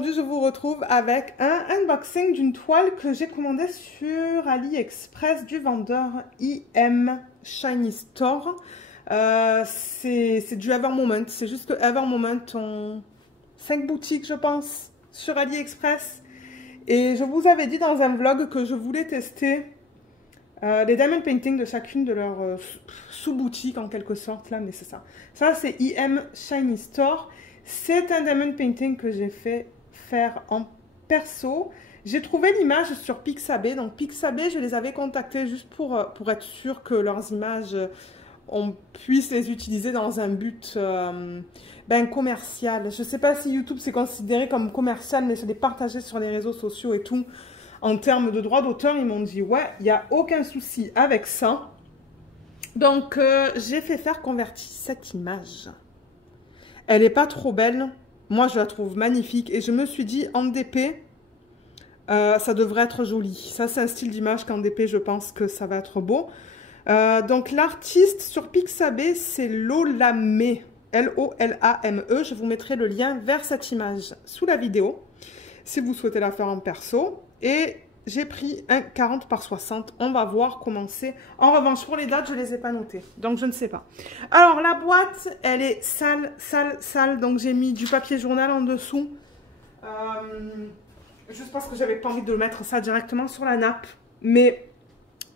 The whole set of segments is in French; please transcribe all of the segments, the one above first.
aujourd'hui je vous retrouve avec un unboxing d'une toile que j'ai commandée sur AliExpress du vendeur IM Shiny Store. C'est du Evermoment, c'est juste que Evermoment ont 5 boutiques je pense sur AliExpress. Et je vous avais dit dans un vlog que je voulais tester les diamond painting de chacune de leurs sous-boutiques en quelque sorte là, mais c'est ça. Ça c'est IM Shiny Store. C'est un diamond painting que j'ai fait faire en perso. J'ai trouvé l'image sur Pixabay. Donc Pixabay, je les avais contactés juste pour être sûr que leurs images, on puisse les utiliser dans un but commercial. Je ne sais pas si YouTube c'est considéré comme commercial, mais je l'ai partagé sur les réseaux sociaux et tout. En termes de droit d'auteur, ils m'ont dit ouais, il n'y a aucun souci avec ça. Donc j'ai fait faire convertir cette image. Elle n'est pas trop belle. Moi, je la trouve magnifique. Et je me suis dit, en DP, ça devrait être joli. Ça, c'est un style d'image qu'en DP, je pense que ça va être beau. Donc, l'artiste sur Pixabay, c'est Lolame. L-O-L-A-M-E. Je vous mettrai le lien vers cette image sous la vidéo, si vous souhaitez la faire en perso. Et j'ai pris un 40 par 60. On va voir comment c'est. En revanche, pour les dates, je ne les ai pas notées. Donc, je ne sais pas. Alors, la boîte, elle est sale, sale, sale. Donc, j'ai mis du papier journal en dessous. Juste parce que j'avais pas envie de mettre ça directement sur la nappe. Mais,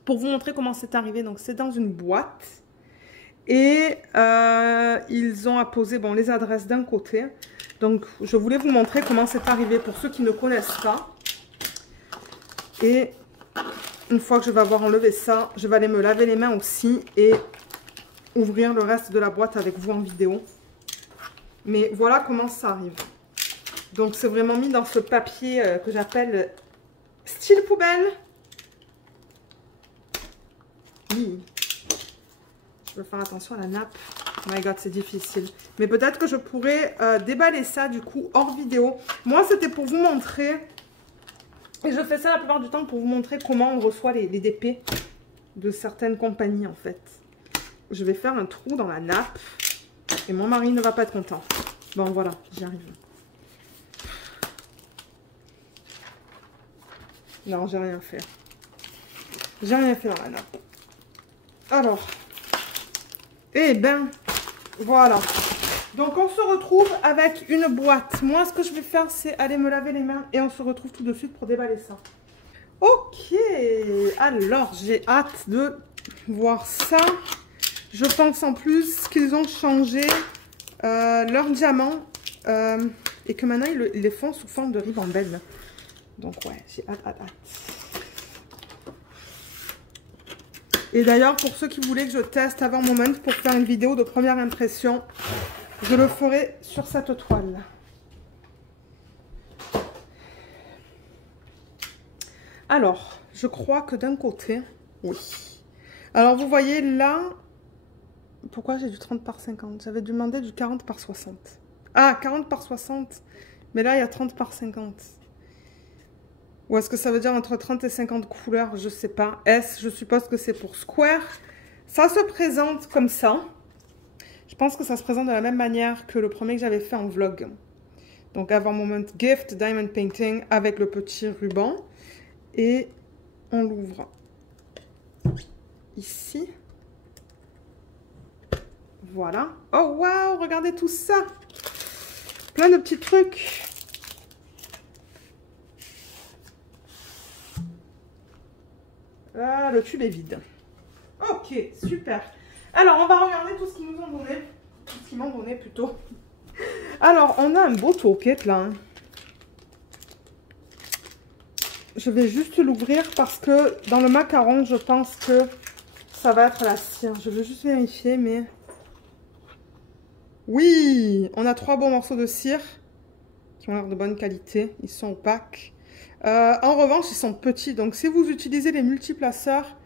pour vous montrer comment c'est arrivé. Donc, c'est dans une boîte. Et ils ont apposé les adresses d'un côté. Donc, je voulais vous montrer comment c'est arrivé pour ceux qui ne connaissent pas. Et une fois que je vais avoir enlevé ça, je vais aller me laver les mains aussi et ouvrir le reste de la boîte avec vous en vidéo. Mais voilà comment ça arrive. Donc c'est vraiment mis dans ce papier que j'appelle style poubelle. Oui. Je vais faire attention à la nappe. Oh my god, c'est difficile. Mais peut-être que je pourrais déballer ça du coup hors vidéo. Moi, c'était pour vous montrer... Et je fais ça la plupart du temps pour vous montrer comment on reçoit les DP de certaines compagnies en fait. Je vais faire un trou dans la nappe et mon mari ne va pas être content. Bon voilà, j'y arrive. Non, j'ai rien fait. J'ai rien fait dans la nappe. Alors, eh ben, voilà. Donc, on se retrouve avec une boîte. Moi, ce que je vais faire, c'est aller me laver les mains et on se retrouve tout de suite pour déballer ça. Ok, alors, j'ai hâte de voir ça. Je pense en plus qu'ils ont changé leurs diamants et que maintenant, ils les font sous forme de ribambelle. Donc, ouais, j'ai hâte, hâte, hâte. Et d'ailleurs, pour ceux qui voulaient que je teste Evermoment pour faire une vidéo de première impression, je le ferai sur cette toile. Alors, je crois que d'un côté, oui. Alors, vous voyez là, pourquoi j'ai du 30 par 50? J'avais demandé du 40 par 60. Ah, 40 par 60. Mais là, il y a 30 par 50. Ou est-ce que ça veut dire entre 30 et 50 couleurs? Je sais pas. Je suppose que c'est pour square. Ça se présente comme ça. Je pense que ça se présente de la même manière que le premier que j'avais fait en vlog. Donc, Evermoment Gift Diamond Painting avec le petit ruban. Et on l'ouvre ici. Voilà. Oh, waouh! Regardez tout ça! Plein de petits trucs. Ah, le tube est vide. Ok, super. Alors, on va regarder tout ce qu'ils nous ont donné. Tout ce qu'ils m'ont donné, plutôt. Alors, on a un beau toolkit, là. Je vais juste l'ouvrir parce que dans le macaron, je pense que ça va être la cire. Je veux juste vérifier, mais... Oui! On a 3 beaux morceaux de cire qui ont l'air de bonne qualité. Ils sont opaques. En revanche, ils sont petits. Donc, si vous utilisez les multiplaceurs...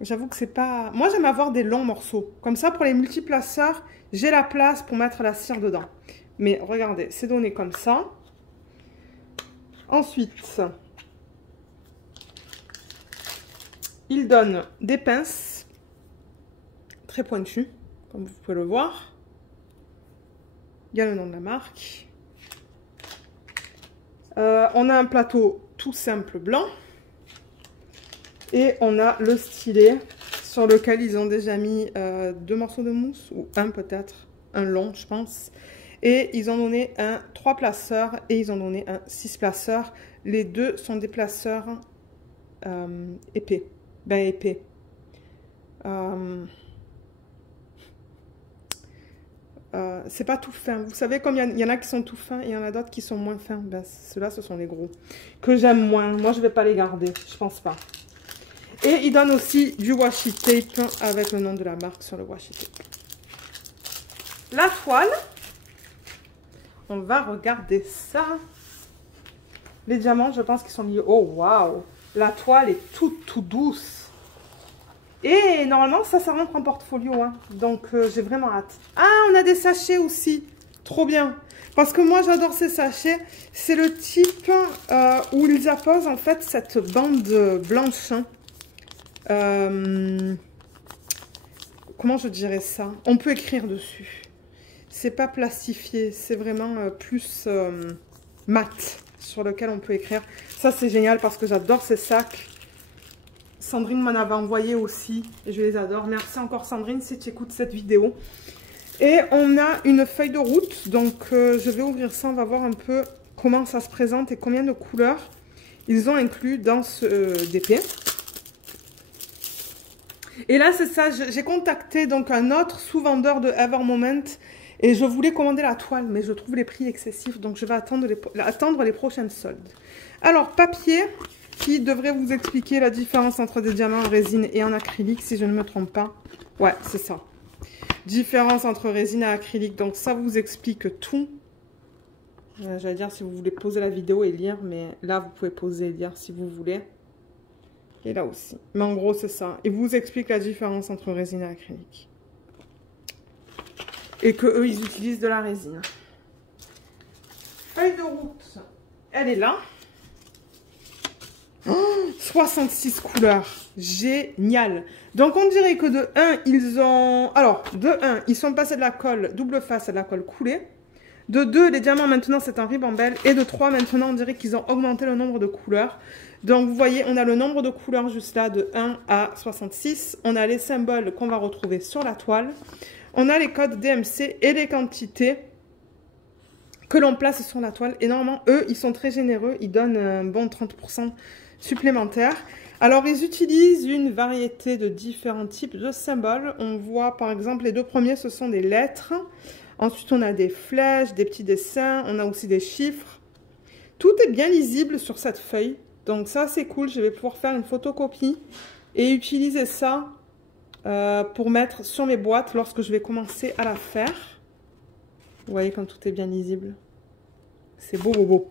J'avoue que c'est pas... Moi, j'aime avoir des longs morceaux. Comme ça, pour les multiplaceurs, j'ai la place pour mettre la cire dedans. Mais regardez, c'est donné comme ça. Ensuite, il donne des pinces très pointues, comme vous pouvez le voir. Il y a le nom de la marque. On a un plateau tout simple blanc. Et on a le stylet sur lequel ils ont déjà mis 2 morceaux de mousse, ou un peut-être, un long je pense. Et ils ont donné un 3 placeurs et ils ont donné un 6 placeurs. Les deux sont des placeurs épais. Ben épais. C'est pas tout fin. Vous savez, comme il y en a qui sont tout fins et il y en a d'autres qui sont moins fins. Ben, ceux-là, ce sont les gros. Que j'aime moins. Moi, je vais pas les garder. Je pense pas. Et il donne aussi du washi tape avec le nom de la marque sur le washi tape. La toile. On va regarder ça. Les diamants, je pense qu'ils sont liés. Oh, waouh! La toile est toute douce. Et normalement, ça rentre en portfolio. Hein. Donc, j'ai vraiment hâte. Ah, on a des sachets aussi. Trop bien. Parce que moi, j'adore ces sachets. C'est le type où ils apposent en fait cette bande blanche. Hein. Comment je dirais ça? On peut écrire dessus. C'est pas plastifié. C'est vraiment plus mat sur lequel on peut écrire. Ça, c'est génial parce que j'adore ces sacs. Sandrine m'en avait envoyé aussi et je les adore. Merci encore Sandrine si tu écoutes cette vidéo. Et on a une feuille de route. Donc je vais ouvrir ça. On va voir un peu comment ça se présente et combien de couleurs ils ont inclus dans ce DP. Et là c'est ça. J'ai contacté donc un autre sous-vendeur de Ever Moment. Et je voulais commander la toile. Mais je trouve les prix excessifs. Donc je vais attendre les prochaines soldes. Alors papier. Qui devrait vous expliquer la différence entre des diamants en résine et en acrylique, si je ne me trompe pas. Ouais, c'est ça. Différence entre résine et acrylique. Donc, ça vous explique tout. J'allais dire si vous voulez poser la vidéo et lire, mais là, vous pouvez poser et lire si vous voulez. Et là aussi. Mais en gros, c'est ça. Il vous explique la différence entre résine et acrylique. Et que eux, ils utilisent de la résine. Feuille de route, elle est là. Oh, 66 couleurs, génial. Donc on dirait que de 1 ils ont, alors de 1 ils sont passés de la colle double face à de la colle coulée. De 2 les diamants maintenant c'est un ribambelle et de 3 maintenant on dirait qu'ils ont augmenté le nombre de couleurs. Donc vous voyez on a le nombre de couleurs juste là de 1 à 66. On a les symboles qu'on va retrouver sur la toile. On a les codes DMC et les quantités que l'on place sur la toile. Et normalement eux ils sont très généreux, ils donnent un bon 30% supplémentaire. Alors, ils utilisent une variété de différents types de symboles. On voit, par exemple, les 2 premiers, ce sont des lettres. Ensuite, on a des flèches, des petits dessins. On a aussi des chiffres. Tout est bien lisible sur cette feuille. Donc, ça, c'est cool. Je vais pouvoir faire une photocopie et utiliser ça pour mettre sur mes boîtes lorsque je vais commencer à la faire. Vous voyez comme tout est bien lisible. C'est beau, beau, beau.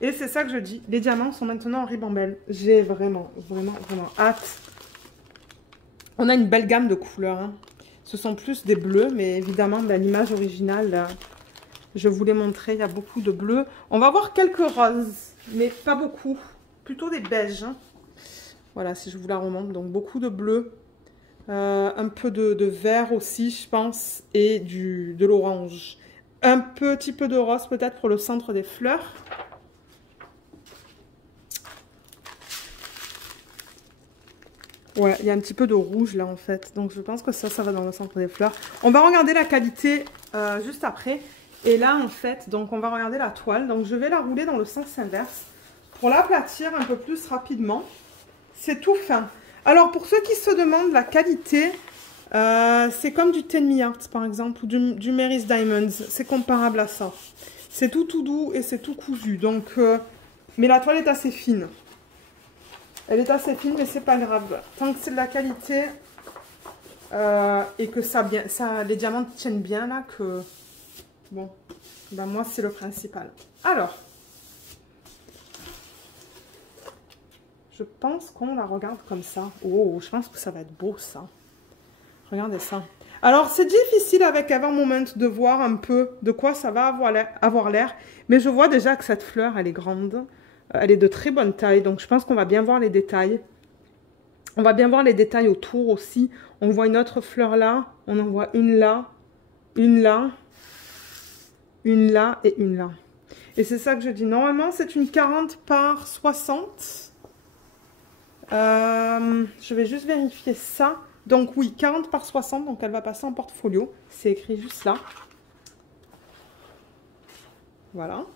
Et c'est ça que je dis, les diamants sont maintenant en ribambelle. J'ai vraiment hâte. On a une belle gamme de couleurs. Hein. Ce sont plus des bleus, mais évidemment, l'image originale, là, je vous l'ai montré, il y a beaucoup de bleus. On va voir quelques roses, mais pas beaucoup. Plutôt des beiges. Hein. Voilà, si je vous la remonte. Donc, beaucoup de bleu. Un peu de vert aussi, je pense, et de l'orange. Un petit peu de rose, peut-être, pour le centre des fleurs. Ouais, il y a un petit peu de rouge là en fait. Donc je pense que ça va dans le centre des fleurs. On va regarder la qualité juste après. Et là en fait, donc on va regarder la toile. Donc je vais la rouler dans le sens inverse pour l'aplatir un peu plus rapidement. C'est tout fin. Alors pour ceux qui se demandent la qualité, c'est comme du Ten Me Art par exemple ou du Mary's Diamonds. C'est comparable à ça. C'est tout doux et c'est tout cousu. Donc, mais la toile est assez fine. Elle est assez fine, mais c'est pas grave. Tant que c'est de la qualité et que les diamants tiennent bien là, que bon, ben moi c'est le principal. Alors, je pense qu'on la regarde comme ça. Oh, je pense que ça va être beau ça. Regardez ça. Alors c'est difficile avec Ever Moment de voir un peu de quoi ça va avoir l'air, mais je vois déjà que cette fleur elle est grande. Elle est de très bonne taille, donc je pense qu'on va bien voir les détails. On va bien voir les détails autour aussi. On voit une autre fleur là, on en voit une là, une là, une là et une là. Et c'est ça que je dis. Normalement, c'est une 40 par 60. Je vais juste vérifier ça. Donc oui, 40 par 60, donc elle va passer en portfolio. C'est écrit juste là. Voilà.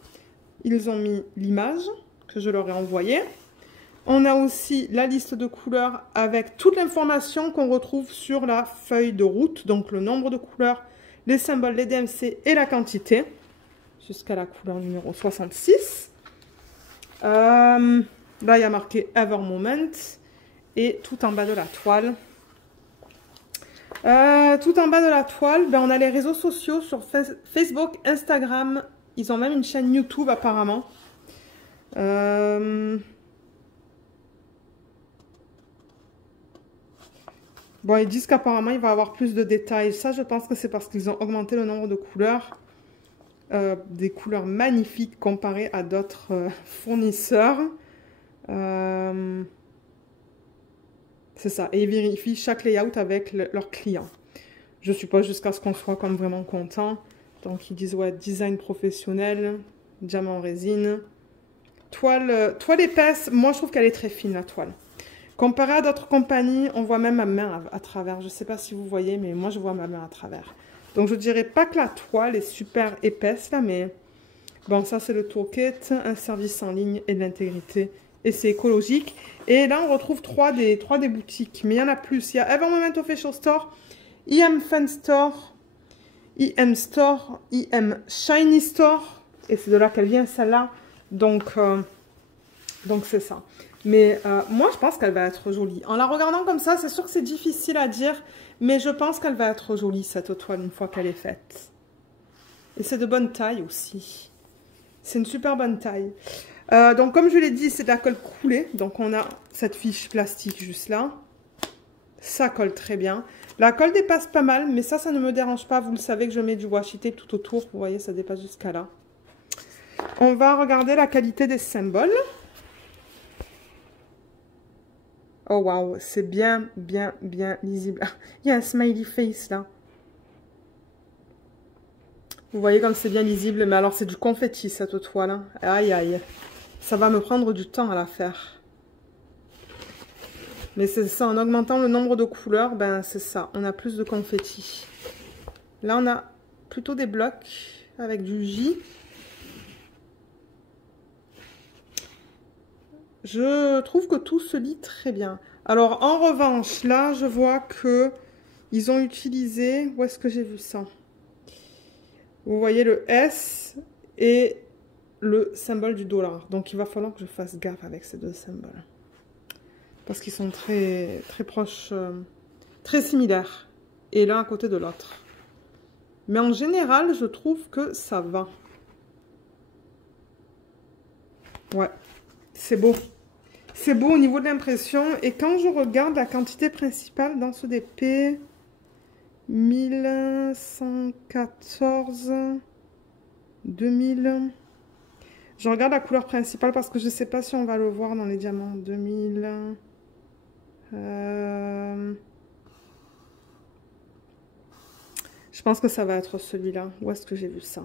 Ils ont mis l'image que je leur ai envoyée. On a aussi la liste de couleurs avec toute l'information qu'on retrouve sur la feuille de route. Donc le nombre de couleurs, les symboles, les DMC et la quantité. Jusqu'à la couleur numéro 66. Là, il y a marqué Ever Moment. Et tout en bas de la toile. Tout en bas de la toile, ben, on a les réseaux sociaux sur Facebook, Instagram. Ils ont même une chaîne YouTube apparemment. Bon, ils disent qu'apparemment, il va y avoir plus de détails. Ça, je pense que c'est parce qu'ils ont augmenté le nombre de couleurs. Des couleurs magnifiques comparées à d'autres fournisseurs. C'est ça. Et ils vérifient chaque layout avec leurs clients. Je suppose jusqu'à ce qu'on soit comme vraiment content. Donc, ils disent, ouais, design professionnel, diamant en résine. Toile épaisse. Moi, je trouve qu'elle est très fine, la toile. Comparé à d'autres compagnies, on voit même ma main à travers. Je ne sais pas si vous voyez, mais moi, je vois ma main à travers. Donc, je ne dirais pas que la toile est super épaisse, là, mais... Bon, ça, c'est le toolkit, un service en ligne et de l'intégrité. Et c'est écologique. Et là, on retrouve trois des boutiques. Mais il y en a plus. Il y a Ever Moment Official Store, EM Fun Store, EM Store, EM Shiny Store. Et c'est de là qu'elle vient, celle-là. Donc c'est ça. Mais moi, je pense qu'elle va être jolie. En la regardant comme ça, c'est sûr que c'est difficile à dire. Mais je pense qu'elle va être jolie, cette toile, une fois qu'elle est faite. Et c'est de bonne taille aussi. C'est une super bonne taille. Donc, comme je l'ai dit, c'est de la colle coulée. Donc, on a cette fiche plastique juste là. Ça colle très bien. La colle dépasse pas mal, mais ça ne me dérange pas. Vous le savez que je mets du washi tape tout autour. Vous voyez, ça dépasse jusqu'à là. On va regarder la qualité des symboles. Oh, waouh, c'est bien lisible. Il y a un smiley face, là. Vous voyez comme c'est bien lisible, mais alors c'est du confetti, cette toile. Hein. Aïe, aïe. Ça va me prendre du temps à la faire. Mais c'est ça, en augmentant le nombre de couleurs, ben c'est ça, on a plus de confetti. Là, on a plutôt des blocs avec du J. Je trouve que tout se lit très bien. Alors, en revanche, là, je vois que ils ont utilisé... Où est-ce que j'ai vu ça? Vous voyez le S et le symbole du dollar. Donc, il va falloir que je fasse gaffe avec ces deux symboles. Parce qu'ils sont très proches, très similaires. Et l'un à côté de l'autre. Mais en général, je trouve que ça va. Ouais, c'est beau. C'est beau au niveau de l'impression. Et quand je regarde la quantité principale dans ce DP, 1114, 2000. Je regarde la couleur principale parce que je ne sais pas si on va le voir dans les diamants. 2000. Je pense que ça va être celui-là. Où est-ce que j'ai vu ça?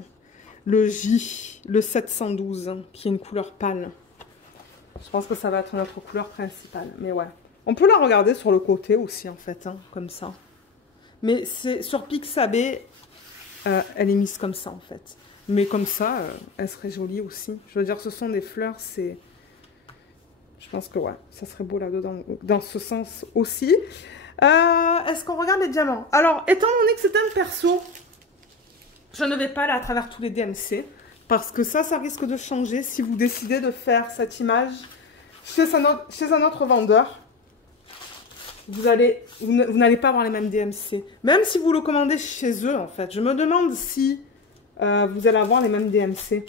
Le J, le 712, hein, qui est une couleur pâle. Je pense que ça va être notre couleur principale. Mais ouais. On peut la regarder sur le côté aussi, en fait, hein, comme ça. Mais c'est sur Pixabay, elle est mise comme ça, en fait. Mais comme ça, elle serait jolie aussi. Je veux dire, ce sont des fleurs, c'est... Je pense que ouais, ça serait beau là-dedans, dans ce sens aussi. Est-ce qu'on regarde les diamants? Alors, étant donné que c'est un perso, je ne vais pas aller à travers tous les DMC. Parce que ça risque de changer si vous décidez de faire cette image chez un autre vendeur. Vous n'allez pas avoir les mêmes DMC. Même si vous le commandez chez eux, en fait. Je me demande si vous allez avoir les mêmes DMC.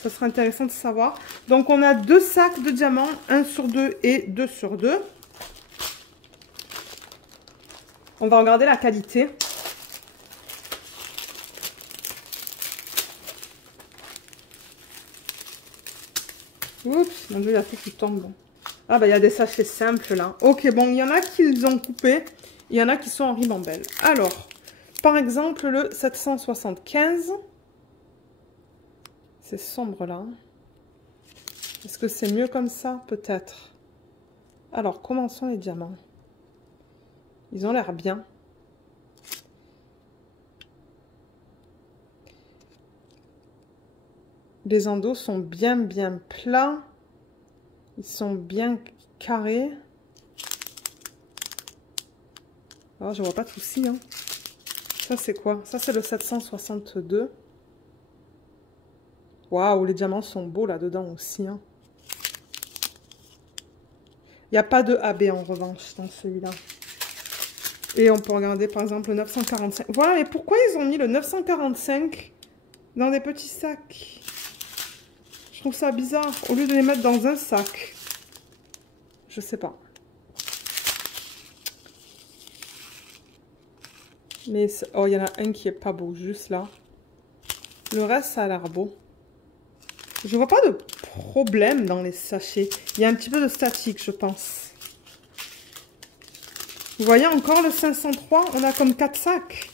Ça serait intéressant de savoir. Donc, on a 2 sacs de diamants, 1 sur 2 et 2 sur 2. On va regarder la qualité. Oups, mon Dieu, il y a tout qui tombe. Ah, bah, il y a des sachets simples, là. Ok, bon, il y en a qu'ils ont coupé. Il y en a qui sont en ribambelle. Alors, par exemple, le 775. C'est sombre là. Est-ce que c'est mieux comme ça? Peut-être. Alors, comment sont les diamants? Ils ont l'air bien. Les endos sont bien plats. Ils sont bien carrés. Alors, je vois pas de soucis. Hein. Ça, c'est quoi? Ça, c'est le 762. Waouh, les diamants sont beaux là-dedans aussi. Hein. Il n'y a pas de AB en revanche dans celui-là. Et on peut regarder par exemple le 945. Voilà, mais pourquoi ils ont mis le 945 dans des petits sacs? Je trouve ça bizarre. Au lieu de les mettre dans un sac. Je sais pas. Mais oh, il y en a un qui est pas beau, juste là. Le reste, ça a l'air beau. Je vois pas de problème dans les sachets. Il y a un petit peu de statique, je pense. Vous voyez encore le 503, on a comme 4 sacs.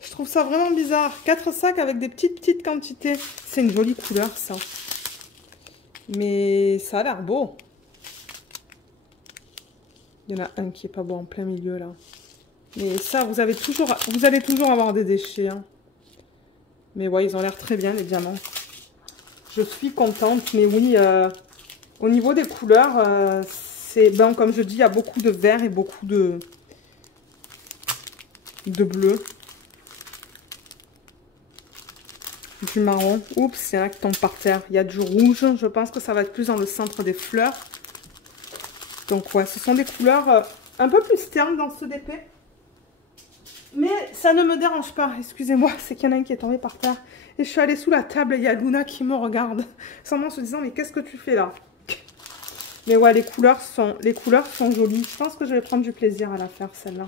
Je trouve ça vraiment bizarre. 4 sacs avec des petites quantités. C'est une jolie couleur, ça. Mais ça a l'air beau. Il y en a un qui est pas beau en plein milieu, là. Mais ça, vous allez toujours avoir des déchets. Hein. Mais ouais, ils ont l'air très bien, les diamants. Je suis contente. Mais oui, au niveau des couleurs, c'est... Ben, comme je dis, il y a beaucoup de vert et beaucoup de bleu. Du marron. Oups, il y en a qui tombent par terre. Il y a du rouge. Je pense que ça va être plus dans le centre des fleurs. Donc ouais, ce sont des couleurs un peu plus ternes dans ce DP. Mais ça ne me dérange pas. Excusez-moi, c'est qu'il y en a un qui est tombé par terre. Et je suis allée sous la table et il y a Luna qui me regarde. Sans se disant, mais qu'est-ce que tu fais là? Mais ouais, les couleurs sont jolies. Je pense que je vais prendre du plaisir à la faire, celle-là.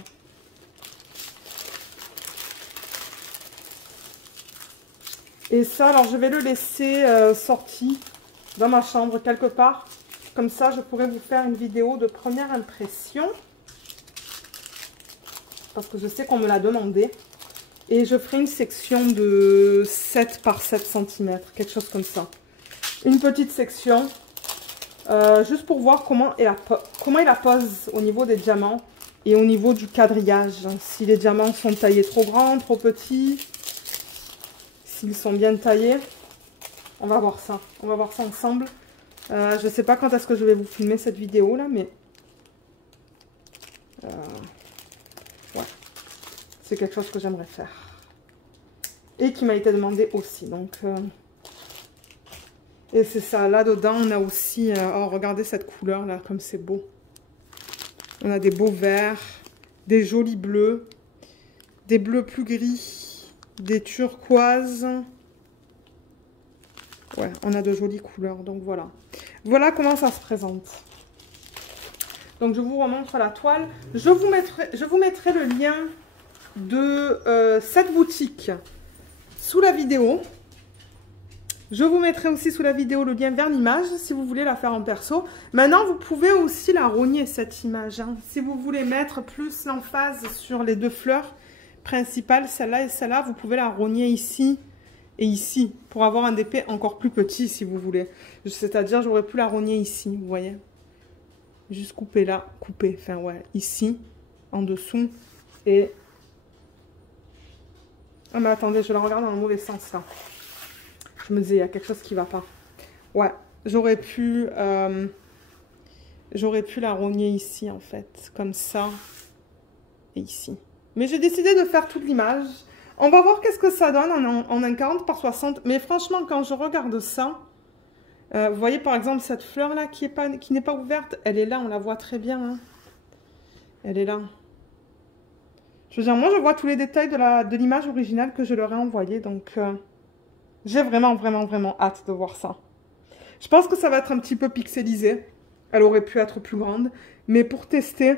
Et ça, alors je vais le laisser sorti dans ma chambre quelque part. Comme ça, je pourrais vous faire une vidéo de première impression. Parce que je sais qu'on me l'a demandé. Et je ferai une section de 7 par 7 cm. Quelque chose comme ça. Une petite section. Juste pour voir comment est la pose au niveau des diamants. Et au niveau du quadrillage. Si les diamants sont taillés trop grands, trop petits. S'ils sont bien taillés. On va voir ça. On va voir ça ensemble. Je ne sais pas quand est-ce que je vais vous filmer cette vidéo là, mais ouais, c'est quelque chose que j'aimerais faire et qui m'a été demandé aussi. Donc, et c'est ça. Là dedans, on a aussi. Oh, regardez cette couleur là, comme c'est beau. On a des beaux verts, des jolis bleus, des bleus plus gris, des turquoises. Ouais, on a de jolies couleurs, donc voilà. Voilà comment ça se présente. Donc, je vous remontre la toile. Je vous mettrai le lien de cette boutique sous la vidéo. Je vous mettrai aussi sous la vidéo le lien vers l'image si vous voulez la faire en perso. Maintenant, vous pouvez aussi la rogner, cette image. Hein. Si vous voulez mettre plus l'emphase sur les deux fleurs principales, celle-là et celle-là, vous pouvez la rogner ici. Et ici, pour avoir un DP encore plus petit, si vous voulez. C'est-à-dire, j'aurais pu la rogner ici, vous voyez. Juste couper là, couper, enfin ouais, ici, en dessous. Et... Ah mais attendez, je la regarde dans le mauvais sens, là. Je me disais, il y a quelque chose qui va pas. Ouais, j'aurais pu la rogner ici, en fait, comme ça. Et ici. Mais j'ai décidé de faire toute l'image. On va voir qu'est-ce que ça donne en un 40 par 60. Mais franchement, quand je regarde ça, vous voyez par exemple cette fleur-là qui n'est pas ouverte. Elle est là, on la voit très bien. Hein. Elle est là. Je veux dire, moi, je vois tous les détails de l'image originale que je leur ai envoyée. Donc, j'ai vraiment hâte de voir ça. Je pense que ça va être un petit peu pixelisé. Elle aurait pu être plus grande. Mais pour tester...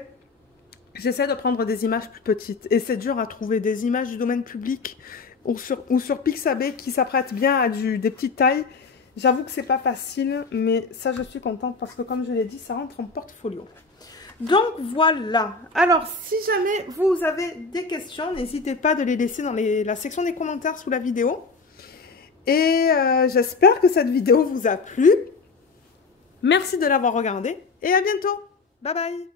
J'essaie de prendre des images plus petites et c'est dur à trouver des images du domaine public ou sur Pixabay qui s'apprêtent bien à des petites tailles. J'avoue que c'est pas facile, mais ça je suis contente parce que comme je l'ai dit, ça rentre en portfolio. Donc voilà. Alors si jamais vous avez des questions, n'hésitez pas de les laisser dans la section des commentaires sous la vidéo. Et j'espère que cette vidéo vous a plu. Merci de l'avoir regardée et à bientôt. Bye bye.